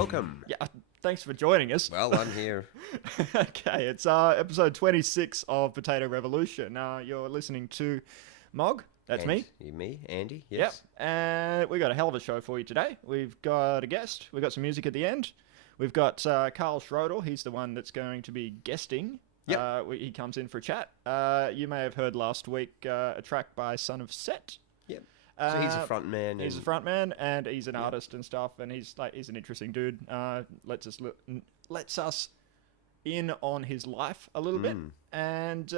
Welcome. Yeah, thanks for joining us. Well, I'm here. Okay, it's episode 26 of Potato Revolution. You're listening to Mog. That's me. Me, Andy. Yes. Yep. And we got a hell of a show for you today. We've got a guest. We've got some music at the end. We've got Cahl Schroedl. He's the one that's going to be guesting. Yep. He comes in for a chat. You may have heard last week a track by Son of Set. Yep. So he's a front man. He's a front man, and he's an artist and stuff, and he's an interesting dude. Lets us in on his life a little bit, and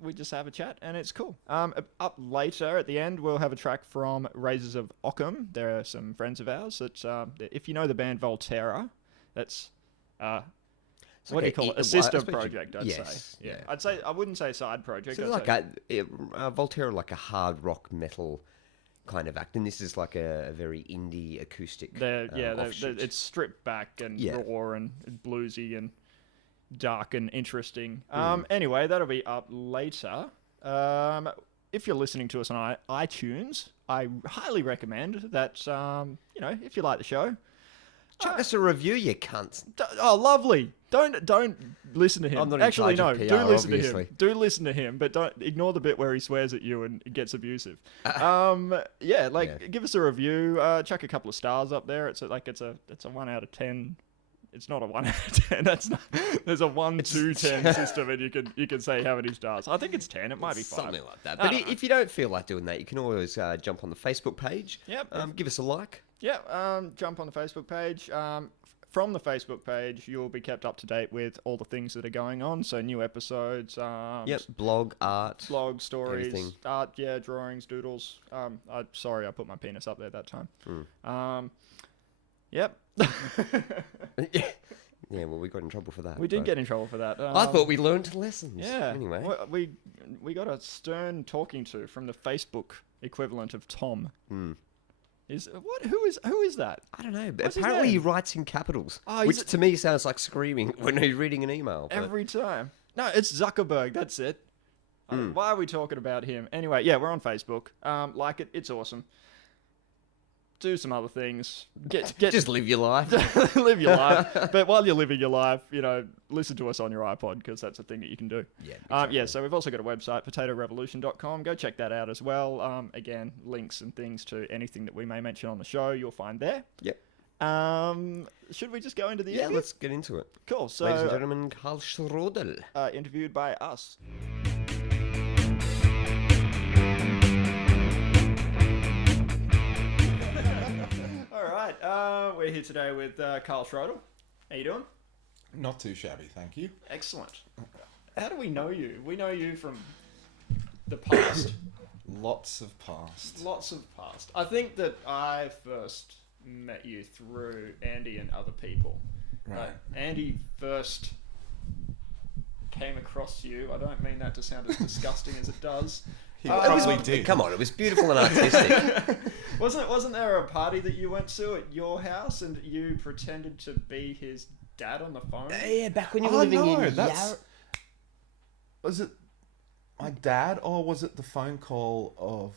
we just have a chat, and it's cool. Up later at the end, we'll have a track from Razors of Ockham. There are some friends of ours that, if you know the band Voltera, that's what do you call it? A sister project, I'd say. Yeah, I'd say I wouldn't say side project. So like Voltera, like a hard rock metal kind of act, and this is like a very indie acoustic. It's stripped back and raw and bluesy and dark and interesting. Anyway, that'll be up later. If you're listening to us on iTunes, I highly recommend that. If you like the show, chuck us a review, you cunts. Oh, lovely. Don't listen to him. I'm not Actually, in charge no. of PR, do listen obviously. to him. Do listen to him, but don't ignore the bit where he swears at you and gets abusive. Give us a review. Chuck a couple of stars up there. It's a 1 out of 10. It's not a 1 out of 10. That's not. There's a 1 to 10 system, and you can say how many stars. I think it's 10. It might be 5. Something like that. But if you don't feel like doing that, you can always jump on the Facebook page. Yep. Give us a like. Yeah. Jump on the Facebook page. From the Facebook page, you'll be kept up to date with all the things that are going on. So new episodes. Blog, art. Blog, stories. Everything. Art, drawings, doodles. Sorry, I put my penis up there that time. Yep. Yeah, well, we got in trouble for that. We did get in trouble for that. I thought we learned lessons. Yeah. Anyway. We got a stern talking to from the Facebook equivalent of Tom. Who is that? I don't know. What's Apparently he writes in capitals, Oh, which to me sounds like screaming when he's reading an email. Every time. No, it's Zuckerberg. That's it. Why are we talking about him? Anyway, yeah, we're on Facebook. Like it. It's awesome. Do some other things. Just live your life. Live your life. But while you're living your life, listen to us on your iPod, because that's a thing that you can do. Yeah. Exactly. So we've also got a website, potatorevolution.com. Go check that out as well. Again, links and things to anything that we may mention on the show, you'll find there. Yep. Should we just go into the interview? Yeah, let's get into it. Cool. So, ladies and gentlemen, Cahl Schroedl. Interviewed by us. We're here today with Cahl Schroedl. How you doing? Not too shabby, thank you. Excellent. How do we know you? We know you from the past. Lots of past. Lots of past. I think that I first met you through Andy and other people. Right. Andy first came across you. I don't mean that to sound as disgusting as it does. He probably did. Come on, it was beautiful and artistic. Wasn't there a party that you went to at your house and you pretended to be his dad on the phone? Yeah, back when you were living in Was it my dad, or was it the phone call of...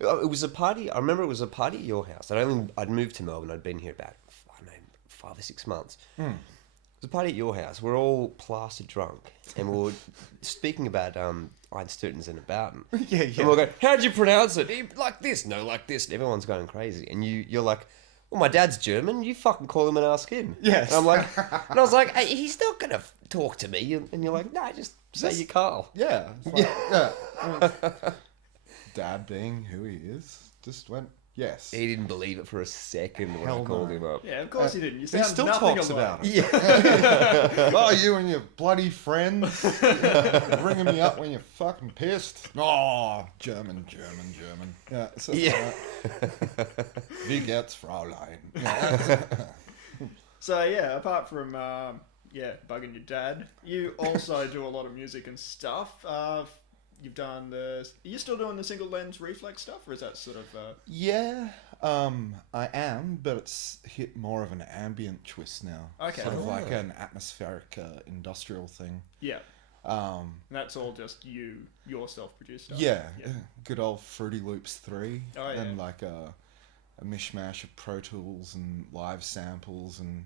It was a party. I remember it was a party at your house. I'd moved to Melbourne. I'd been here about 5 or 6 months. It was a party at your house. We're all plastered drunk, and we were speaking about Einstein's and about him. Yeah. And we're going, how'd you pronounce it? Like this? No, like this. And everyone's going crazy. And you're like, well, my dad's German. You fucking call him and ask him. Yes. And I was like, hey, he's not gonna talk to me. And you're like, no, just say you're Cahl. Yeah. Yeah. Dad, being who he is, just went, yes. He didn't believe it for a second when I called him up. Yeah, of course he didn't. You He sound still nothing talks alike. about it. Yeah. Oh, you and your bloody friends ringing me up when you're fucking pissed. Oh, German. Yeah. So, Wie geht's, Fraulein? Yeah. So yeah, apart from bugging your dad, you also do a lot of music and stuff. You've done are you still doing the single lens reflex stuff, or is that sort of... Yeah, I am, but it's hit more of an ambient twist now. Okay. Sort of like an atmospheric industrial thing. Yeah. And that's all just your self-produced stuff. Yeah. Good old Fruity Loops 3. Oh, yeah. And like a mishmash of Pro Tools and live samples and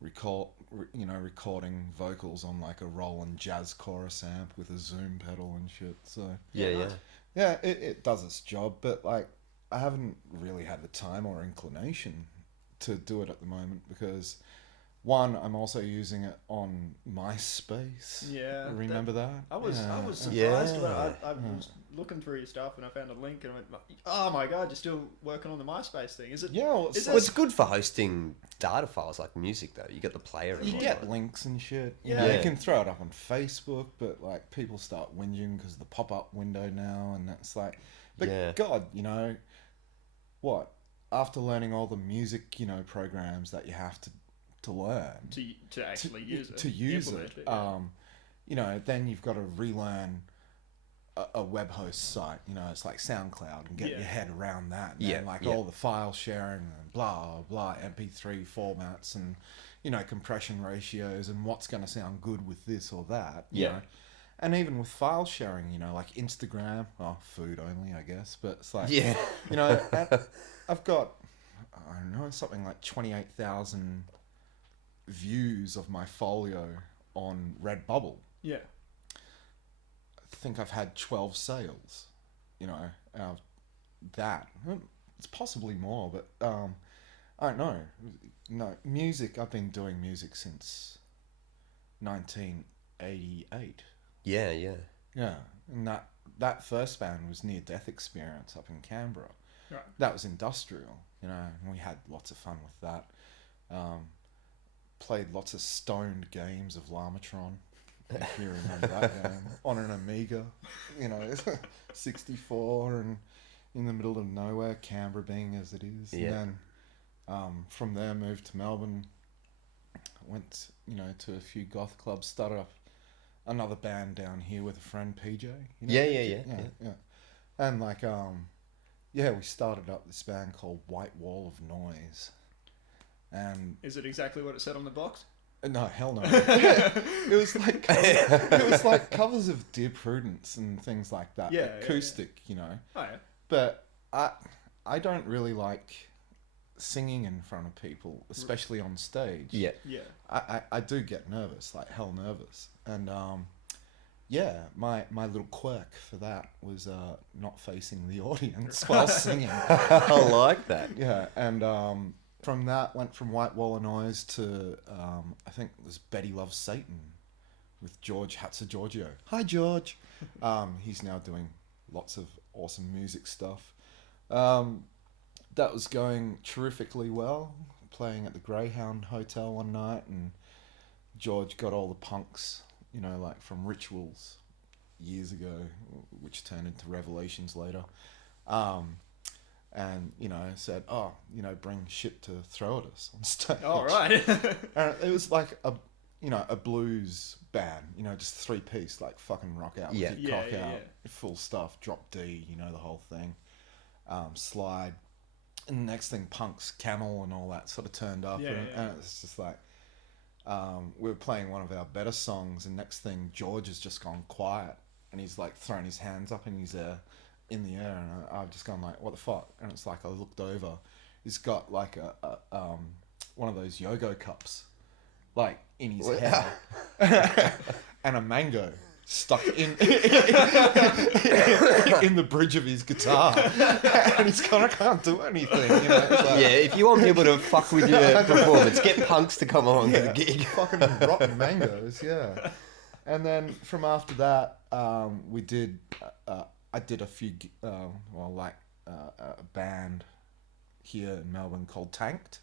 recording vocals on like a Roland jazz chorus amp with a Zoom pedal and shit. So Yeah. it does its job, but like I haven't really had the time or inclination to do it at the moment because one, I'm also using it on MySpace. Yeah. Remember that? I was surprised. Yeah. I was looking through your stuff and I found a link and I went, oh my god, you're still working on the MySpace thing. Is it? Yeah, well, Well, it's good for hosting data files like music, though. You get the player. And you all get that. links and shit. Yeah. You can throw it up on Facebook, but like people start whinging because of the pop-up window now, and it's like, but Yeah. God, what? After learning all the music, programs that you have to learn To actually use it. to use implement it, yeah. then you've got to relearn a web host site. It's like SoundCloud and get your head around that. And then, all the file sharing and blah blah MP3 formats and compression ratios and what's going to sound good with this or that. You know? And even with file sharing, like Instagram, food only, I guess, but it's like, I've got, I don't know, something like 28,000 views of my folio on Redbubble. Yeah. I think I've had 12 sales, that. It's possibly more, but I don't know. No, music, I've been doing music since 1988. Yeah. Yeah, and that first band was Near Death Experience up in Canberra. Right. That was industrial, and we had lots of fun with that. Played lots of stoned games of Lamatron, if you remember that game, on an Amiga, 64, and in the middle of nowhere, Canberra being as it is. Yeah. And then from there, moved to Melbourne, went, to a few goth clubs, started up another band down here with a friend, PJ. Yeah. And we started up this band called White Wall of Noise. And Is it exactly what it said on the box? no, hell no. It was like covers of Dear Prudence and things like that. Yeah, acoustic, Oh yeah. But I don't really like singing in front of people, especially on stage. Yeah. Yeah. I do get nervous, like hell nervous. And my little quirk for that was not facing the audience while singing. I like that. Yeah, and from that went from White Wall of Noise to I think it was Betty Loves Satan with George Hatzigiorgio. Hi George. He's now doing lots of awesome music stuff. That was going terrifically well. Playing at the Greyhound Hotel one night, and George got all the punks, like from Rituals years ago, which turned into Revelations later. And said, bring shit to throw at us on stage. All right. And it was like a blues band, just 3-piece, like fucking rock out with your cock out, full stuff, drop D, the whole thing, slide. And the next thing, punks, Camel and all that sort of turned up. And it's just like, we were playing one of our better songs, and next thing, George has just gone quiet, and he's like throwing his hands up in the air, and I've just gone like, what the fuck? And it's like, I looked over, he's got like a one of those Yogo cups, like in his head, and a mango stuck in the bridge of his guitar, and he's kind of can't do anything. If you want people to fuck with your performance, get punks to come along to the gig. Fucking rotten mangoes, yeah. And then from after that, we did. I did a few, a band here in Melbourne called Tanked.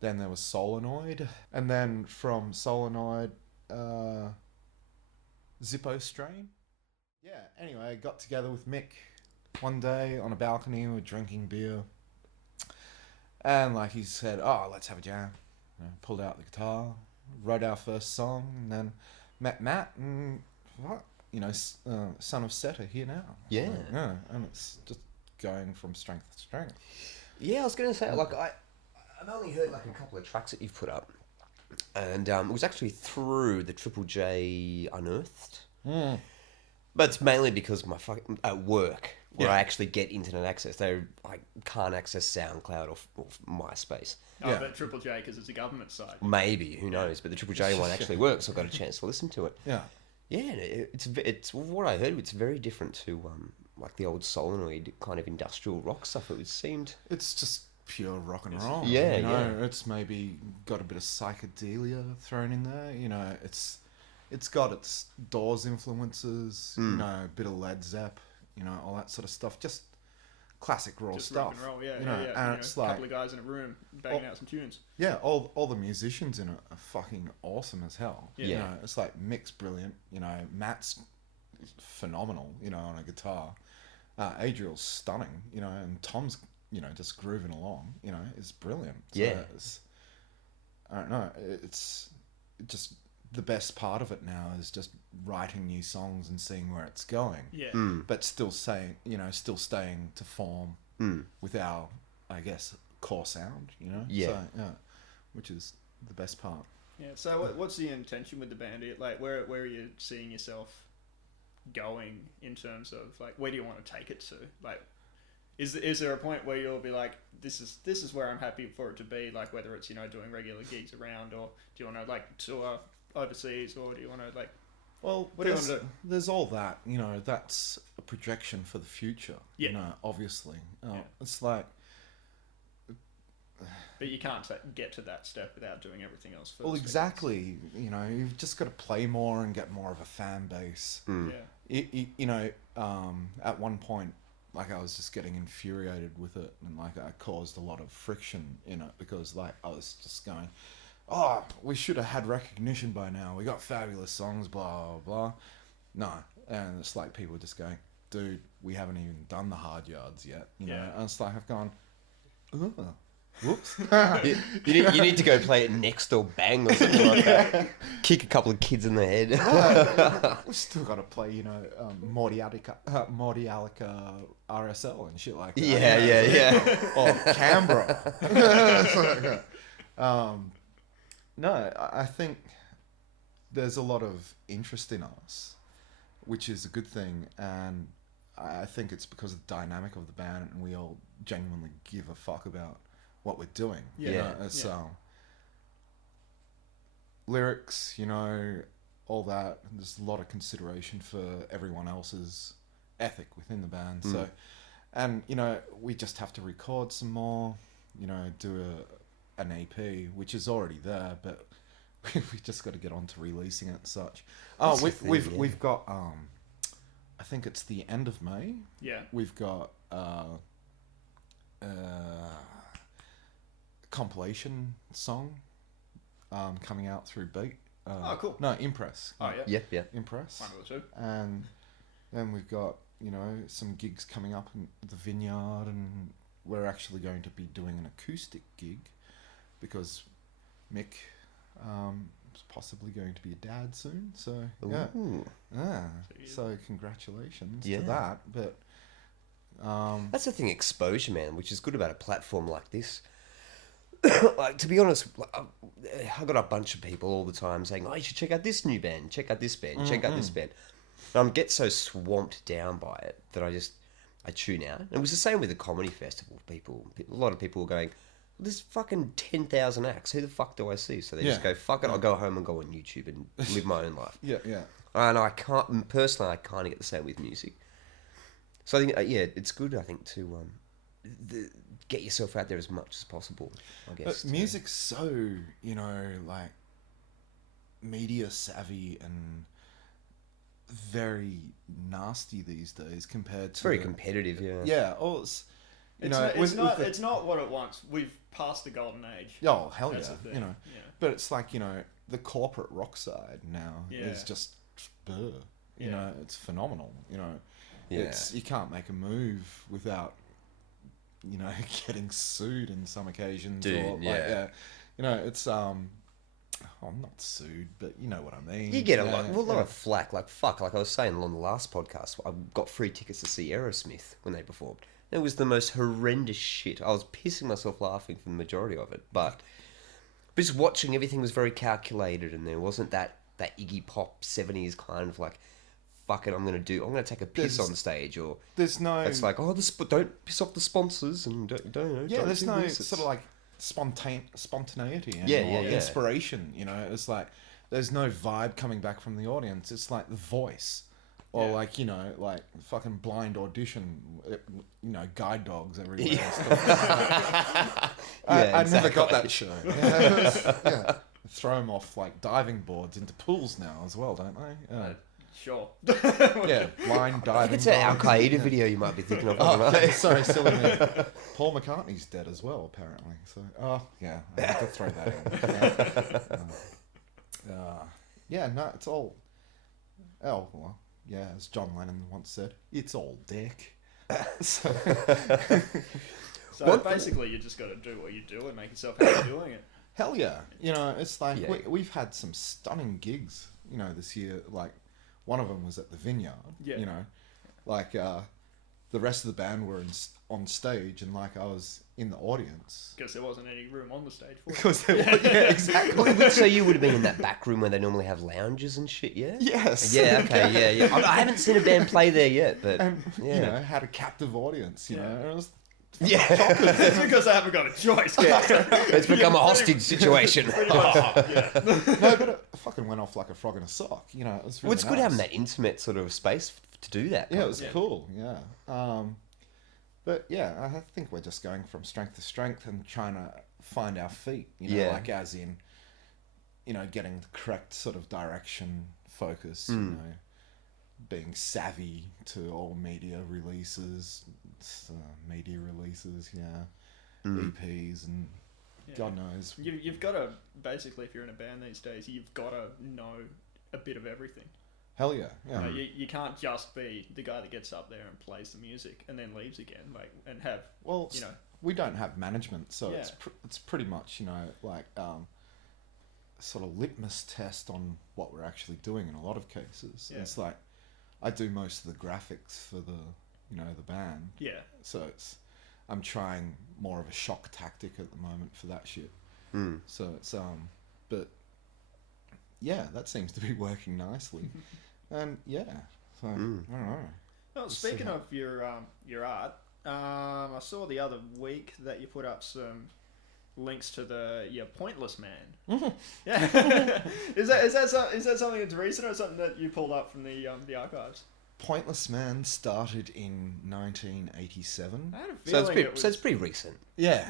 Then there was Solenoid, and then from Solenoid, Zippo Strain. Yeah, anyway, I got together with Mick one day on a balcony, we were drinking beer, and he said, let's have a jam. Pulled out the guitar, wrote our first song, and then met Matt, and Son of Seta here now. Yeah. And it's just going from strength to strength. Yeah, I was going to say, I've only heard a couple of tracks that you've put up, and it was actually through the Triple J Unearthed. But it's mainly because at work, where Yeah. I actually get internet access, I can't access SoundCloud or MySpace. Oh, Yeah. but Triple J, because it's a government site. Maybe, who knows? But the Triple J one actually works. So I got a chance to listen to it. Yeah. Yeah, and it's what I heard. It's very different to like the old solenoid kind of industrial rock stuff. It seemed. It's just pure rock and roll. Yeah, you know, yeah. It's maybe got a bit of psychedelia thrown in there. You know, it's got its Doors influences. You know, a bit of Led Zepp. You know, all that sort of stuff. Just classic raw Just stuff. rock and roll, yeah, you know, yeah. And it's like, a couple of guys in a room banging out some tunes. yeah, all the musicians in it are fucking awesome as hell. Yeah. You know, it's like Mick's brilliant. You know, Matt's phenomenal. You know, on a guitar. Adriel's stunning. You know, and Tom's, you know, just grooving along. You know, is brilliant. So Yeah. I don't know. It's just the best part of it now is just writing new songs and seeing where it's going. Yeah. But still staying to form with our, I guess, core sound. You know. Yeah. So, yeah. Which is the best part. Yeah. So what's the intention with the band? Like, where are you seeing yourself going in terms of like, where do you want to take it to? Like, is there a point where you'll be like, this is where I'm happy for it to be? Like, whether it's, you know, doing regular gigs around, or do you want to like tour overseas, or do you want to like? Well, What do you want to do? there's all that, you know, that's a projection for the future, Yeah. you know, obviously. Yeah. It's like, But you can't get to that step without doing everything else first. well, exactly, you know, you've just got to play more and get more of a fan base. Yeah. You know, at one point, like, I was just getting infuriated with it, and like I caused a lot of friction in it because like I was just going, oh, we should have had recognition by now. We got fabulous songs, blah, blah, blah. No. And it's like people just going, dude, we haven't even done the hard yards yet. You know? Yeah. And it's like I've gone, ugh, whoops. You need to go play it next or bang or something like that. Kick a couple of kids in the head. We've still got to play, you know, Morty Allica RSL and shit like that. Yeah. Or Canberra. No, I think there's a lot of interest in us, which is a good thing, and I think it's because of the dynamic of the band, and we all genuinely give a fuck about what we're doing. Yeah. You know, it's, lyrics, you know, all that. There's a lot of consideration for everyone else's ethic within the band. So, and you know, we just have to record some more. You know, do an EP, which is already there, but we just got to get on to releasing it and such. Oh, we've got I think it's the end of May. Yeah. We've got compilation song coming out through Beat. Oh, cool. No, Impress. Oh, yeah. Yeah. Impress. One of the two. And then we've got, you know, some gigs coming up in the Vineyard, and we're actually going to be doing an acoustic gig because Mick is possibly going to be a dad soon. So, yeah. Ooh. Yeah. So congratulations Yeah. to that. But That's the thing, exposure, man, which is good about a platform like this. Like, to be honest, I got a bunch of people all the time saying, oh, you should check out this new band, check out this band, check out this band. And I get so swamped down by it that I tune out. And it was the same with the comedy festival. A lot of people were going, there's fucking 10,000 acts. Who the fuck do I see? So they just go, fuck it, I'll go home and go on YouTube and live my own life. yeah. And I kind of get the same with music. So I think, it's good, I think, to get yourself out there as much as possible, I guess. But music's so, you know, like, media savvy and very nasty these days compared to... It's very competitive, yeah. Yeah, or it's... You It's, know, it's not what it wants. We've passed the golden age. Oh, hell That's yeah, the thing. you know. Yeah. But it's like, you know, the corporate rock side now is Yeah. just... You Yeah. know, it's phenomenal, you know. Yeah. It's, you can't make a move without, you know, getting sued in some occasions. Dude, or, like, yeah. You know, it's... I'm not sued, but you know what I mean. You get a Yeah, lot of flack. Like, fuck, like I was saying on the last podcast, I got free tickets to see Aerosmith when they performed. It was the most horrendous shit. I was pissing myself laughing for the majority of it. But just watching, everything was very calculated, and there wasn't that Iggy Pop 70s kind of like fuck it, I'm going to take a piss on stage, or there's no. It's like, oh, don't piss off the sponsors and don't. Yeah, don't there's do no this. sort of like spontaneity and Yeah. inspiration. You know, it's like there's no vibe coming back from the audience. It's like the voice. Or like, you know, like fucking blind audition, you know, guide dogs everywhere. And stuff. I never got that show. Yeah. Throw them off like diving boards into pools now as well, don't they? Yeah. Sure. Yeah, blind diving. I think it's an Al Qaeda video you might be thinking of. Sorry, silly me. Paul McCartney's dead as well, apparently. So, yeah, I have to throw that in. Yeah, no, it's all. Oh, well. Yeah, as John Lennon once said, it's all dick. So basically, you just got to do what you do and make yourself happy doing it. Hell yeah. You know, it's like we've had some stunning gigs, you know, this year. Like, one of them was at the Vineyard, you know. Like, the rest of the band were on stage, and like I was in the audience because there wasn't any room on the stage for it. Because there was, exactly. So you would have been in that back room where they normally have lounges and shit, yeah? Yes. Yeah. Okay. Yeah. I haven't seen a band play there yet, but you know, had a captive audience. You know, and it was. It's because I haven't got a choice. It's become a hostage situation. No, but it fucking went off like a frog in a sock. You know, it was really It's good having that intimate sort of space to do that. Yeah, it was cool. Yeah. But yeah, I think we're just going from strength to strength and trying to find our feet. You know, like as in, you know, getting the correct sort of direction, focus. You know, being savvy to all media releases, EPs, and God knows. You've got to basically, if you're in a band these days, you've got to know a bit of everything. Hell yeah, yeah. You can't just be the guy that gets up there and plays the music and then leaves again, like, and have you know. We don't have management, so it's pretty much, you know, like sort of litmus test on what we're actually doing in a lot of cases. Yeah. It's like I do most of the graphics for the band. Yeah. So I'm trying more of a shock tactic at the moment for that shit. So it's but yeah, that seems to be working nicely. And so I don't know. Well, speaking of your art, I saw the other week that you put up some links to your Pointless Man. Yeah. Is that something that's recent or something that you pulled up from the archives? Pointless Man started in 1987. I had a feeling so it's pretty recent. Yeah.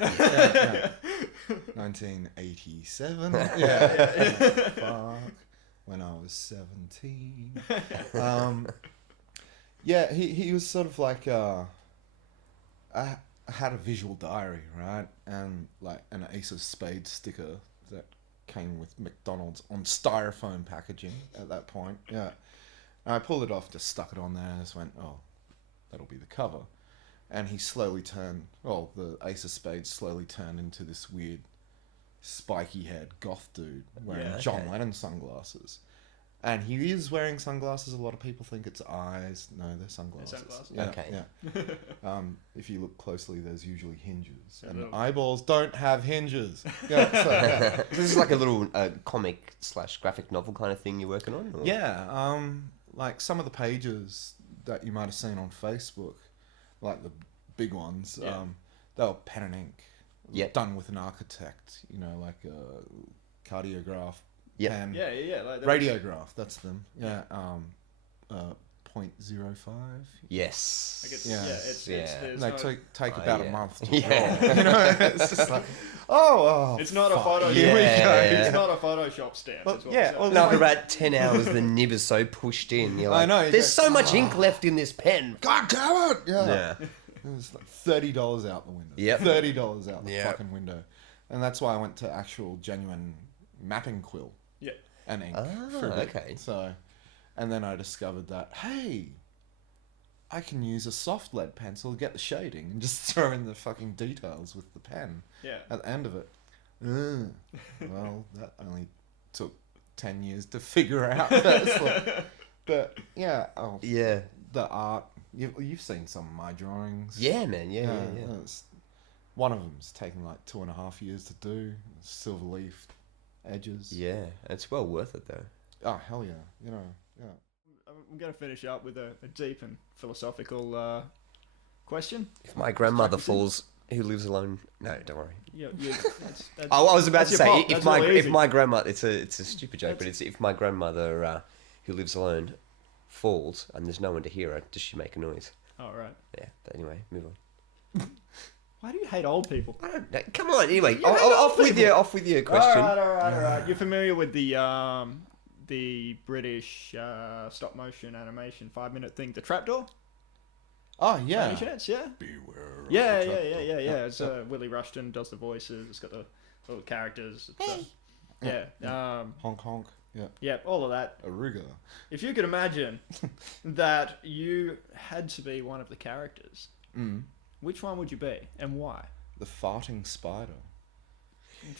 1987. Fuck. When I was 17. He was sort of like I had a visual diary, right? And like an Ace of Spades sticker that came with McDonald's on styrofoam packaging at that point. Yeah. And I pulled it off, just stuck it on there, and just went, oh, that'll be the cover. And he slowly the Ace of Spades slowly turned into this weird spiky head goth dude wearing John Lennon sunglasses. And he is wearing sunglasses. A lot of people think it's eyes. No, they're sunglasses. Yeah. If you look closely, there's usually hinges. And eyeballs don't have hinges. This is like a little comic / graphic novel kind of thing you're working on? Or? Yeah. Like some of the pages that you might have seen on Facebook, like the big ones, they were pen and ink, done with an architect, you know, like a cardiograph pen. Like radiograph, that's them. Yeah. 0.05. Yes. I guess, and they take about a month to draw. Yeah. You know, it's just like, it's not a photo. It's not a Photoshop stamp. Well, after about 10 hours, the nib is so pushed in. You're like, I know. There's so much ink left in this pen. God damn it! Yeah. It was like $30 out the window. Yep. $30 out the fucking window, and that's why I went to actual genuine mapping quill. Yeah. And ink. Okay. So. And then I discovered that, hey, I can use a soft lead pencil to get the shading and just throw in the fucking details with the pen at the end of it. Well, that only took 10 years to figure out. But, the art, you've seen some of my drawings. Yeah, man, yeah. One of them's taken like 2.5 years to do, silver leaf edges. Yeah, it's well worth it though. Oh, hell yeah, you know. Yeah. I I'm going to finish up with a deep and philosophical question. If my grandmother falls, who lives alone? No, don't worry. That's, I was about to say, if really my grandmother, it's a stupid joke, but it's if my grandmother who lives alone falls and there's no one to hear her, does she make a noise? Oh, right. Yeah. But anyway, move on. Why do you hate old people? I don't know. Come on. Anyway, off with your question. All right. You're familiar with the British stop motion animation 5-minute thing, the trapdoor? Oh yeah. Any chance? Yeah. Beware. Yeah. It's Willie Rushton does the voices. It's got the little characters. Yeah. Honk honk. Yeah. Yeah. All of that. Aruga. If you could imagine that you had to be one of the characters, which one would you be and why? The farting spider.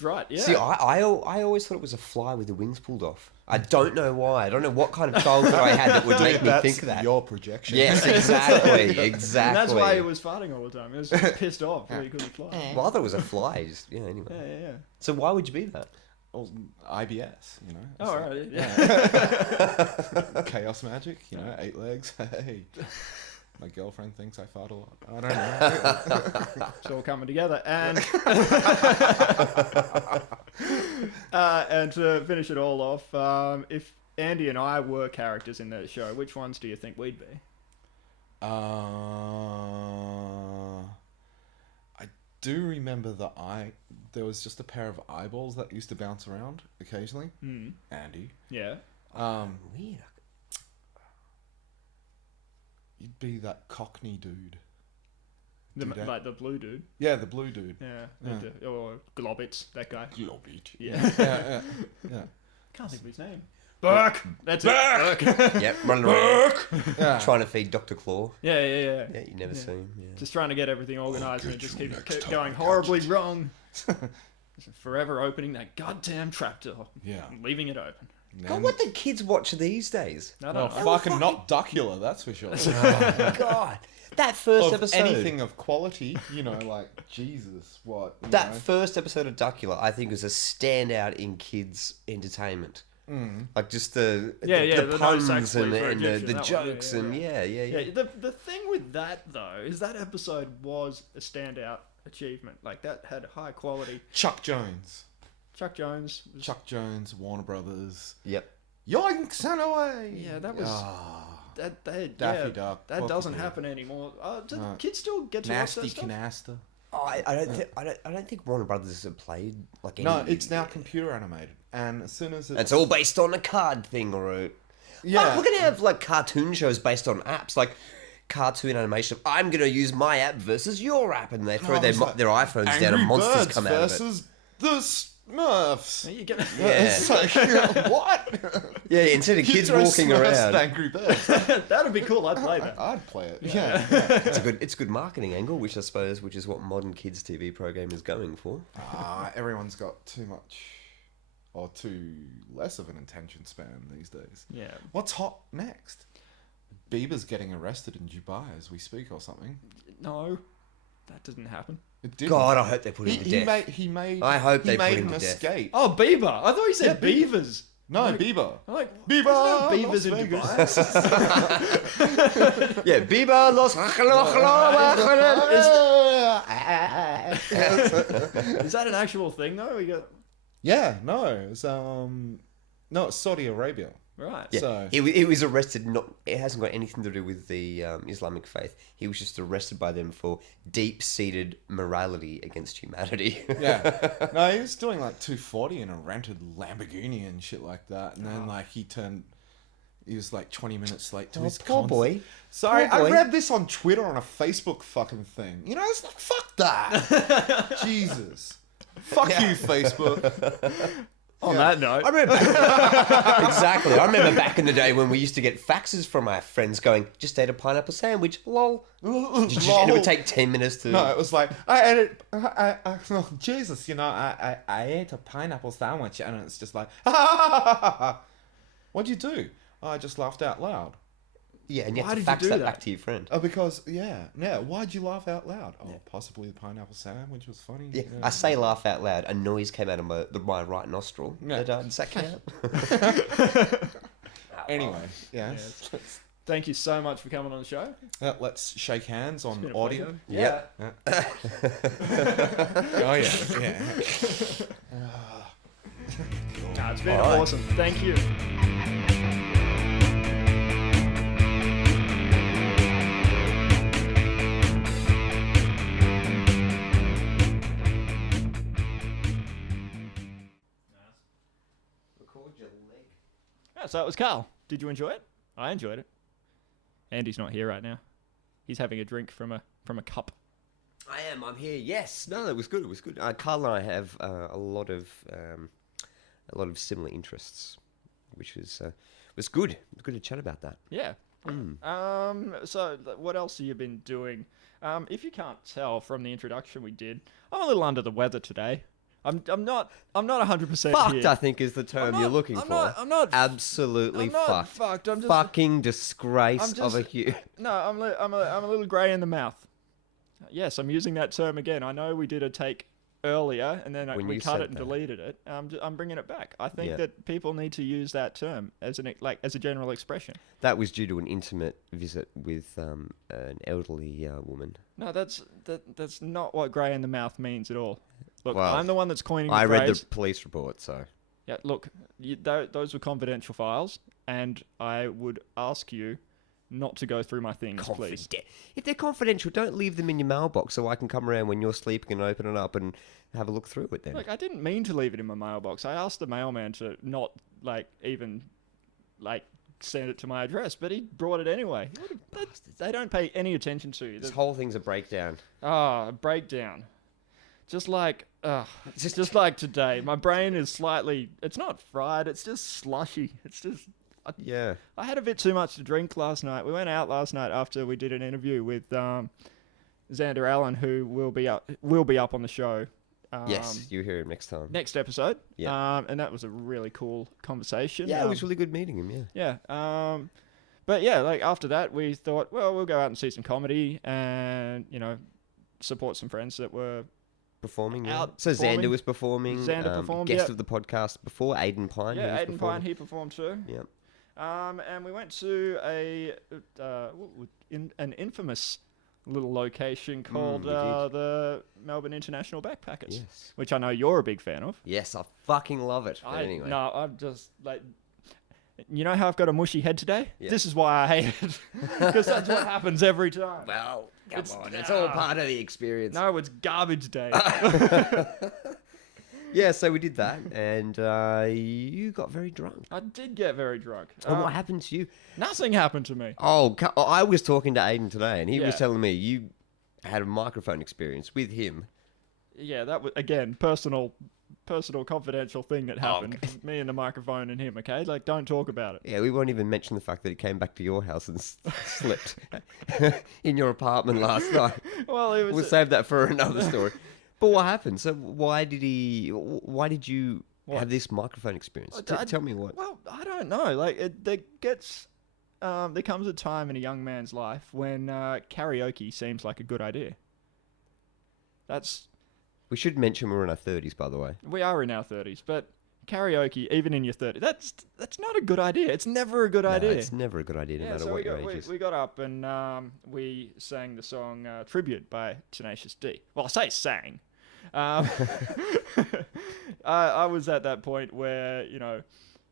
Right. Yeah. See, I always thought it was a fly with the wings pulled off. I don't know why. I don't know what kind of childhood I had that would make me think of that. Your projection. Yes, exactly. And that's why he was farting all the time. He was pissed off that he couldn't fly. Well, I thought it was a fly. Anyway. Yeah. So why would you be that? Well, IBS, you know. Oh, right. Yeah. Chaos magic, 8 legs. Hey. My girlfriend thinks I fart a lot. I don't know. It's all coming together. And to finish it all off, if Andy and I were characters in the show, which ones do you think we'd be? I do remember there was just a pair of eyeballs that used to bounce around occasionally. Andy. Yeah. Weird. You'd be that Cockney dude. Like the blue dude. Yeah, the blue dude. Yeah. Or Globbits, that guy. Globbit. Yeah. Yeah. Can't think of his name. Burke! That's it. Burke! Yep, running around. Trying to feed Dr. Claw. Yeah. Yeah, you never see him. Yeah. Just trying to get everything organised and it just keeps going horribly wrong. Forever opening that goddamn trapdoor. Yeah. And leaving it open. God, what do kids watch these days? No, fucking not Duckula, that's for sure. Oh, God. That first episode. Anything of quality, like, Jesus, what? That first episode of Duckula, I think, was a standout in kids' entertainment. Like, just the puns and the jokes and yeah. The thing with that, though, is that episode was a standout achievement. Like, that had high quality. Chuck Jones, Warner Brothers. Yep. Yoinks and away. Yeah, that was Daffy Duck. That doesn't happen anymore. Do kids still get to watch that Nasty stuff? Canasta. I don't think Warner Brothers have played like any. No, it's now computer animated, and as soon as it's all based on a card thing or a. Yeah. Fuck, we're gonna have like cartoon shows based on apps, like cartoon animation. I'm gonna use my app versus your app, and they throw their iPhones down and monsters come out of it. Versus the Smurfs. You get It's like, what? Yeah, instead of kids walking around. Angry Birds. That'd be cool. I'd play that. I'd play it. Yeah. It's a good marketing angle, which is what modern kids TV program is going for. Everyone's got too much or too less of an attention span these days. Yeah. What's hot next? Bieber's getting arrested in Dubai as we speak or something. No, that didn't happen. It didn't. God, I hope they put him to death. I hope they put him an to death. escape. Oh, Bieber. I thought you said beavers. No, Bieber. I'm like, Bieber. no beavers in Las Dubai. Yeah, Bieber Los. Is that an actual thing though? Yeah, no, it's it's Saudi Arabia. Right. Yeah, So he was arrested. It hasn't got anything to do with the Islamic faith. He was just arrested by them for deep-seated morality against humanity. yeah, no, he was doing like 240 in a rented Lamborghini and shit like that, and then he was like 20 minutes late to his poor concert. boy. Sorry, Poor boy. I read this on Twitter on a Facebook fucking thing. It's like, fuck that. Jesus. Fuck you, Facebook. On that note, I remember exactly. I remember back in the day when we used to get faxes from our friends going, "Just ate a pineapple sandwich." Lol. And it would take 10 minutes to. No, it was like I ate it. Jesus, I ate a pineapple sandwich, and it's just like, what'd you do? I just laughed out loud. Yeah, and you Why have to did fax you do that that? back to your friend. Oh, because why'd you laugh out loud? Oh, possibly the pineapple sandwich was funny. Yeah, I say laugh out loud. A noise came out of my right nostril. Yeah. Does that count? Anyway, yeah. Yes. Thank you so much for coming on the show. Let's shake hands on been a audio. pleasure. Yeah. Oh yeah, yeah. Nah, it's been All right. awesome. Thank you. Record your leg. Yeah, so that was Cahl. Did you enjoy it? I enjoyed it. Andy's not here right now. He's having a drink from a cup. I am. I'm here. Yes. No, it was good. It was good. Carl and I have a lot of similar interests, which was good. It was good to chat about that. Yeah. So what else have you been doing? If you can't tell from the introduction we did, I'm a little under the weather today. I'm not 100% Fucked, here. I think, is the term you're looking for. I'm not absolutely I'm not fucked. fucked. I'm just Fucking disgrace I'm just- of a hue. No, I'm a little grey in the mouth. Yes, I'm using that term again. I know we did a take earlier, and then When we you cut said it and that. deleted it. I'm bringing it back. I think Yeah. that people need to use that term as a general expression. That was due to an intimate visit with an elderly woman. No, that's not what grey in the mouth means at all. Look, Well, I'm the one that's coining the I read phrase. the police report, so Yeah, look, those were confidential files, and I would ask you not to go through my things, please. If they're confidential, don't leave them in your mailbox so I can come around when you're sleeping and open it up and have a look through it then. Look, I didn't mean to leave it in my mailbox. I asked the mailman to not even send it to my address, but he brought it anyway. They don't pay any attention to you. This whole thing's a breakdown. A breakdown. Just like today, my brain is slightly. It's not fried. It's just slushy. It's just. Yeah. I had a bit too much to drink last night. We went out last night after we did an interview with Xander Allen, who will be up on the show. Yes, you hear him next time. Next episode. Yeah. And that was a really cool conversation. Yeah, it was really good meeting him. Yeah. Yeah. But yeah, after that, we thought, well, we'll go out and see some comedy and support some friends that were Performing. Yeah. Out So performing. Xander was performing. Xander performed, Guest yep. of the podcast before, Aiden Pine. he was Aiden performing. Pine. He performed too. Yep. And we went to an infamous little location called we did. the Melbourne International Backpackers, Yes. which I know you're a big fan of. Yes, I fucking love it. But anyway. No, I'm just you know how I've got a mushy head today? Yeah. This is why I hate it, because that's what happens every time. Well, come on. It's all part of the experience. No, it's garbage day. Yeah, so we did that, and you got very drunk. I did get very drunk. And what happened to you? Nothing happened to me. Oh, I was talking to Aiden today, and he was Yeah. telling me you had a microphone experience with him. Yeah, that was, again, personal confidential thing that happened. Me and the microphone and him, okay? Don't talk about it. Yeah, we won't even mention the fact that he came back to your house and slept in your apartment last night. Well, it was... We'll save that for another story. But what happened? So why did you have this microphone experience? Tell me what. Well, I don't know. There comes a time in a young man's life when karaoke seems like a good idea. We should mention we're in our 30s, by the way. We are in our 30s, but karaoke, even in your 30s, that's not a good idea. It's never a good idea. It's never a good idea, no matter what your age is. We got up and we sang the song Tribute by Tenacious D. Well, I say sang. I was at that point where,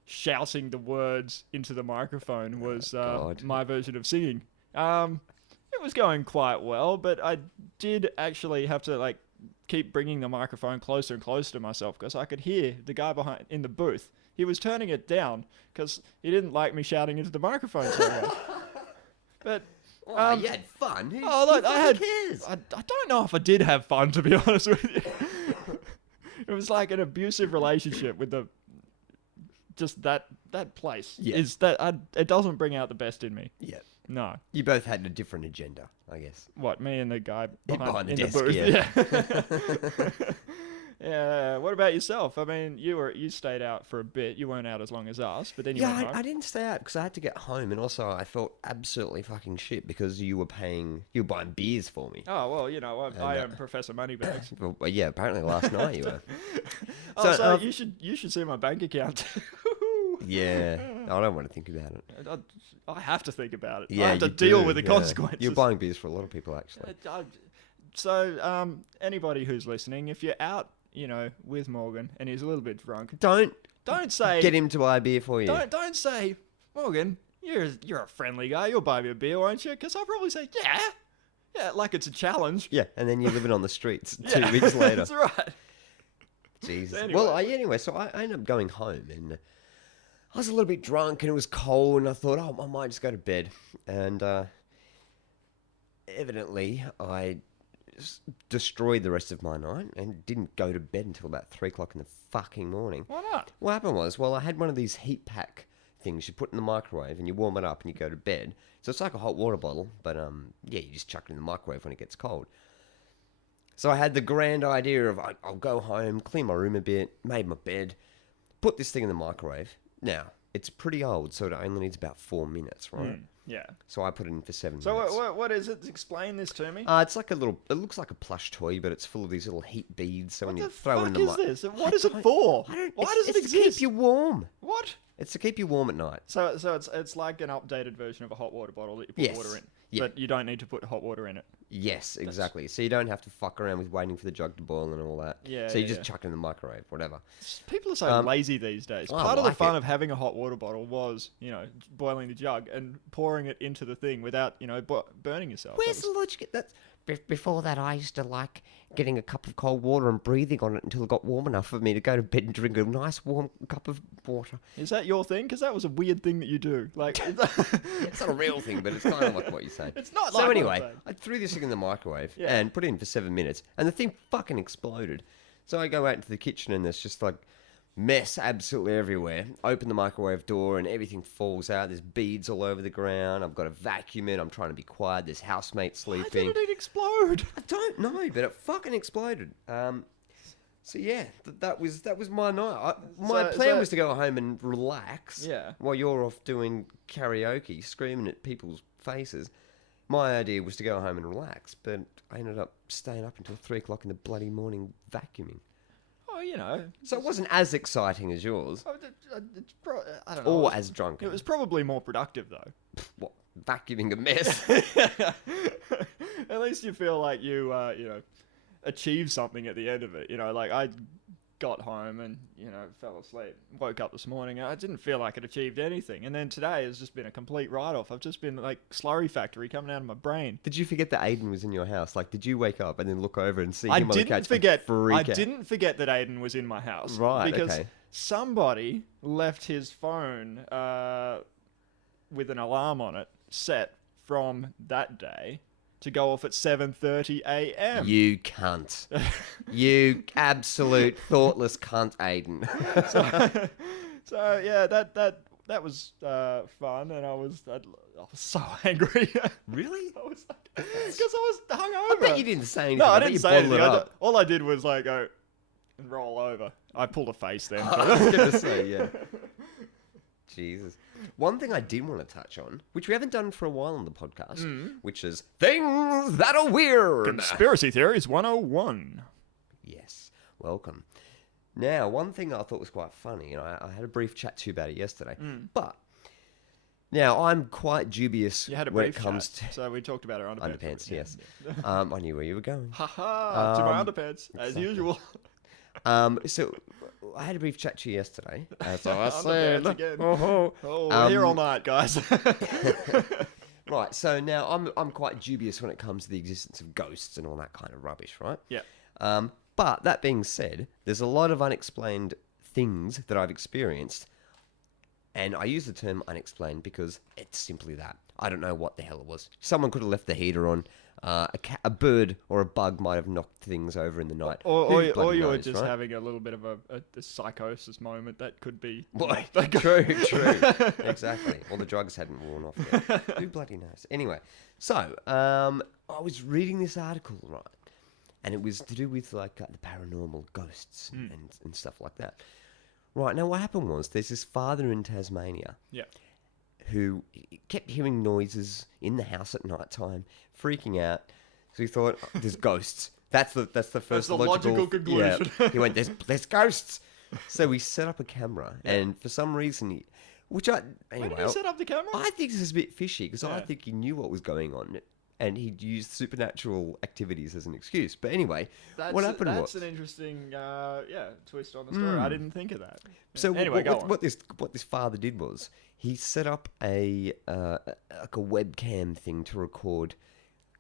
shouting the words into the microphone was my version of singing. It was going quite well, but I did actually have to keep bringing the microphone closer and closer to myself because I could hear the guy in the booth. He was turning it down because he didn't like me shouting into the microphone so much. But you had fun. Who cares? I don't know if I did have fun, to be honest with you. It was like an abusive relationship with that place. Yeah. It doesn't bring out the best in me. Yeah. No. You both had a different agenda, I guess. What, me and the guy behind the in desk, the booth? Yeah. Yeah. What about yourself? I mean, you stayed out for a bit. You weren't out as long as us, but then you went home. I didn't stay out because I had to get home, and also I felt absolutely fucking shit because you were buying beers for me. Oh well, I am Professor Moneybags. Well, yeah, apparently last night you were. So you should see my bank account. Yeah, I don't want to think about it. I have to think about it. Yeah, I have to you deal do, with the yeah. consequences. You're buying beers for a lot of people, actually. So, anybody who's listening, if you're out, with Morgan and he's a little bit drunk, Don't say get him to buy a beer for you. Don't say, Morgan, you're a friendly guy. You'll buy me a beer, won't you? Because I'll probably say, yeah, like it's a challenge. Yeah, and then you're living on the streets 2 weeks later. That's right. Jesus. Anyway. Well, anyway, so I ended up going home, and I was a little bit drunk, and it was cold, and I thought, I might just go to bed. And evidently, I destroyed the rest of my night and didn't go to bed until about 3 o'clock in the fucking morning. Why not? What happened was, I had one of these heat pack things you put in the microwave, and you warm it up, and you go to bed. So it's like a hot water bottle, but you just chuck it in the microwave when it gets cold. So I had the grand idea of I'll go home, clean my room a bit, made my bed, put this thing in the microwave. Now, it's pretty old, so it only needs about 4 minutes, right? Yeah. So I put it in for 7 So minutes. what is it? Explain this to me. It's like it looks like a plush toy, but it's full of these little heat beads. So when you throw it in the What is this? What is it for? Why does it It's to keep exist? you warm. What? It's to keep you warm at night. So it's like an updated version of a hot water bottle that you put Yes. water in, Yeah. but you don't need to put hot water in it. Yes, exactly. So you don't have to fuck around with waiting for the jug to boil and all that. Yeah, So you yeah, just yeah. chuck it in the microwave, whatever. People are so lazy these days. I Part of the like fun it. of having a hot water bottle was, boiling the jug and pouring it into the thing without, burning yourself. Where's the logic? Before that, I used to like getting a cup of cold water and breathing on it until it got warm enough for me to go to bed and drink a nice warm cup of water. Is that your thing? Because that was a weird thing that you do. Like, It's not a real thing, but it's kind of like what you say. It's not So like what I'm anyway, saying. I threw this thing in the microwave Yeah. and put it in for 7 minutes, and the thing fucking exploded. So I go out into the kitchen and there's just like mess absolutely everywhere. Open the microwave door and everything falls out. There's beads all over the ground. I've got to vacuum it. I'm trying to be quiet. There's housemates Why sleeping. did it explode? I don't know, but it fucking exploded. So yeah, that was my night. My plan was to go home and relax. Yeah. While you're off doing karaoke, screaming at people's faces. My idea was to go home and relax, but I ended up staying up until 3 o'clock in the bloody morning vacuuming. Oh, So it wasn't as exciting as yours, I don't know. or as drunk. It was probably more productive though. What, vacuuming a mess? At least you feel like you achieved something at the end of it. Like I got home and fell asleep. Woke up this morning. I didn't feel like it achieved anything. And then today has just been a complete write-off. I've just been like slurry factory coming out of my brain. Did you forget that Aiden was in your house? Like, did you wake up and then look over and see I him on the didn't couch? forget. And freak I out? didn't forget that Aiden was in my house. Right, Because okay. somebody left his phone with an alarm on it set from that day to go off at 7:30 a.m. You cunt. You absolute thoughtless cunt, Aiden. So yeah, that was fun, and I was so angry. Really? Because I was hungover. I bet you didn't say anything. No, I bet didn't you say bottled anything. it up. All I did was like go and roll over. I pulled a face then. I was going to say, yeah. Jesus. One thing I did want to touch on, which we haven't done for a while on the podcast, which is things that are weird. Conspiracy Theories 101. Yes. Welcome. Now, one thing I thought was quite funny, and I had a brief chat to you about it yesterday, but now I'm quite dubious You had a when brief it comes chat, so we talked about our underpants. underpants, yes. I knew where you were going. Haha, to my underpants, as exactly. usual. So I had a brief chat to you yesterday. As I Underpants said. again. Oh, Oh, we're here all night, guys. right, so now I'm quite dubious when it comes to the existence of ghosts and all that kind of rubbish, right? Yeah. But that being said, there's a lot of unexplained things that I've experienced. And I use the term unexplained because it's simply that. I don't know what the hell it was. Someone could have left the heater on. A bird or a bug might have knocked things over in the night. Or Who bloody you were knows, just right? having a little bit of a psychosis moment. That could be... Boy, true. Exactly. Or the drugs hadn't worn off yet. Who bloody knows? Anyway, so I was reading this article, right? And it was to do with like the paranormal ghosts and stuff like that. Right, now what happened was there's this father in Tasmania who kept hearing noises in the house at night time, freaking out. So he thought, there's ghosts. That's the first the logical conclusion. Yeah. He went, there's ghosts. So we set up a camera, and for some reason, When did he set up the camera? I think this is a bit fishy because I think he knew what was going on, and he'd used supernatural activities as an excuse. But anyway, what happened was... That's an interesting twist on the story. I didn't think of that. So anyway, what this father did was he set up a webcam thing to record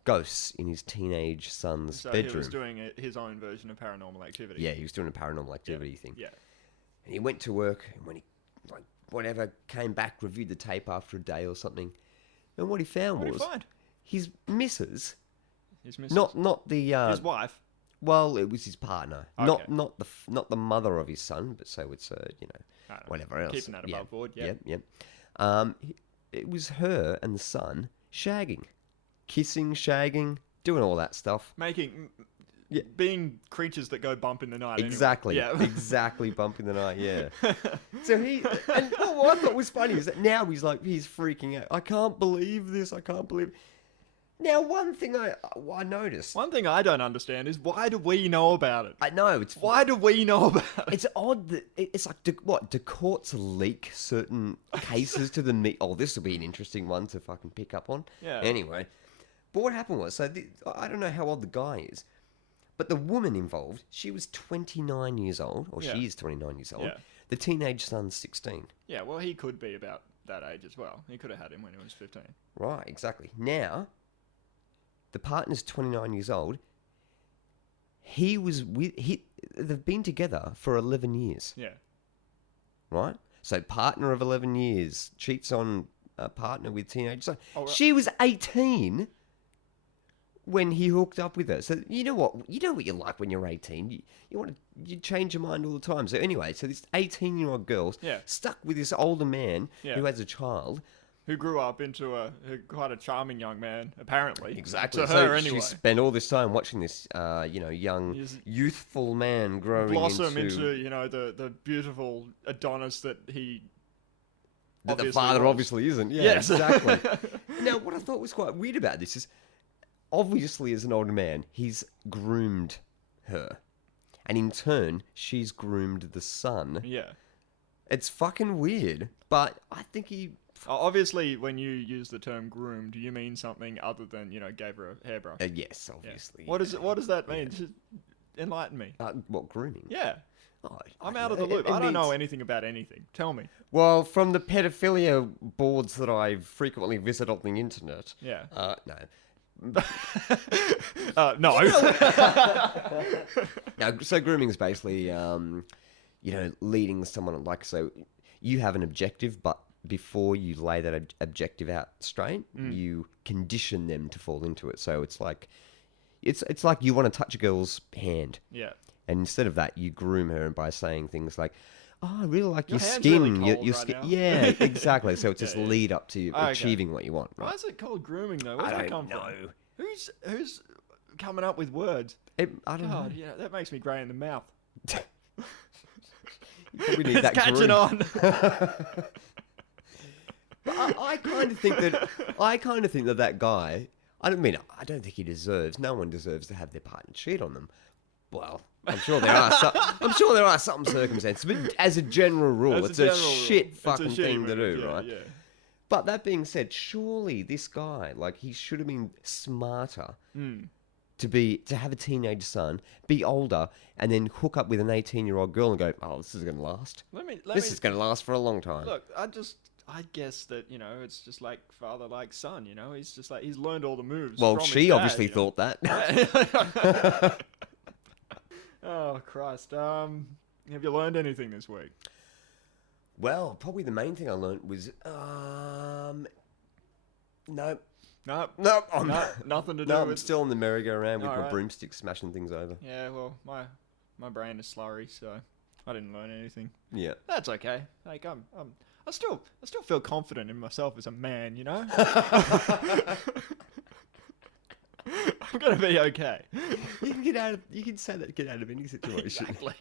ghosts in his teenage son's bedroom. He was doing his own version of Paranormal Activity. Yeah, he was doing a Paranormal Activity thing. Yeah. And he went to work, and when he, came back, reviewed the tape after a day or something, and what he found was his missus. His missus? Not the... his wife? Well, it was his partner. Okay. Not the mother of his son, but so it's, whatever else. Keeping that above board, yeah. It was her and the son shagging. Kissing, shagging, doing all that stuff. Being creatures that go bump in the night. Exactly. Anyway. Yeah. Exactly, bump in the night, yeah. So and what I thought was funny is that now he's freaking out. I can't believe this, Now, one thing I noticed... One thing I don't understand is why do we know about it? I know. Why do we know about it? It's odd that... It's like, do courts leak certain cases to the... Oh, this will be an interesting one to fucking pick up on. Yeah. Anyway. But what happened was... I don't know how old the guy is, but the woman involved, she was 29 years old, or she is 29 years old. Yeah. The teenage son's 16. Yeah, well, he could be about that age as well. He could have had him when he was 15. Right, exactly. Now... The partner's 29 years old. They've been together for 11 years. Yeah. Right? So partner of 11 years cheats on a partner with teenage son. Oh, right. She was 18 when he hooked up with her. So you know what you're like when you're 18. You change your mind all the time. So anyway, this 18-year-old girl stuck with this older man who has a child. Who grew up into quite a charming young man, apparently. Exactly. To her, anyway. She spent all this time watching this, young, youthful man growing blossom into the beautiful Adonis that he. That the father obviously isn't. Yeah, yes. Exactly. Now, what I thought was quite weird about this is, obviously, as an older man, he's groomed her, and in turn, she's groomed the son. Yeah. It's fucking weird, but I think he. Obviously, when you use the term groomed, you mean something other than, gave her a hairbrush. Yes, obviously. Yeah. What does that mean? Just enlighten me. What, grooming? Yeah. I'm out of the loop. I don't know anything about anything. Tell me. Well, from the pedophilia boards that I frequently visit on the internet. Yeah. No. No. No. So grooming is basically, leading someone so you have an objective, but before you lay that objective out straight, you condition them to fall into it. So it's like you want to touch a girl's hand. Yeah. And instead of that, you groom her by saying things like, "Oh, I really like your hand's skin." Really cold your right skin. now. Yeah, exactly. So it's just lead up to achieving what you want. Right? Why is it called grooming though? Where's that come from? Who's coming up with words? I don't know. Yeah, that makes me grey in the mouth. You probably need that catching on. But I kind of think that guy. I don't think he deserves. No one deserves to have their partner cheat on them. Well, I'm sure there are some circumstances, but as a general rule, it's a shit fucking thing to do, right? Yeah. But that being said, surely this guy, he should have been smarter to have a teenage son, be older, and then hook up with an 18-year-old girl and go, "Oh, this is going to last. This is going to last for a long time." Look, I guess that, it's just like father like son, he's just he's learned all the moves. Well, from she his dad, obviously thought that. Oh, Christ. Have you learned anything this week? Well, probably the main thing I learned was, no. Nothing to do with... I'm still on the merry-go-round with my broomstick smashing things over. Yeah, well, my brain is slurry, so I didn't learn anything. Yeah. That's okay. I still feel confident in myself as a man, I'm gonna be okay. You can say that, get out of any situation. Exactly.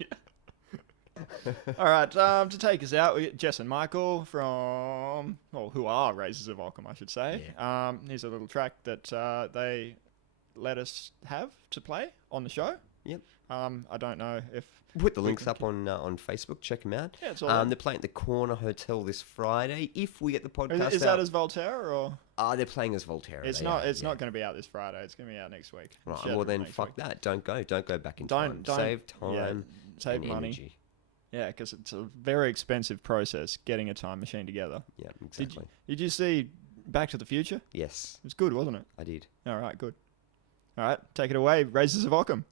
All right, to take us out, we get Jess and Michael who are Razors of Ockham, I should say. Yeah. Here's a little track that they let us have to play on the show. Yep. I don't know if Put the links up on Facebook. Check them out. Yeah, it's all right. They're playing at the Corner Hotel this Friday. If we get the podcast Is out, that as Voltera or? They're playing as Voltera. It's not. It's not going to be out this Friday. It's going to be out next week. Right. Scheduled Well, then next fuck week. that. Don't go back in time. Don't Save time. Save and money. Energy. Yeah, because it's a very expensive process getting a time machine together. Yeah, exactly. Did you see Back to the Future? Yes, It was good, wasn't it? I did. All right, good. All right, take it away, Razors of Ockham.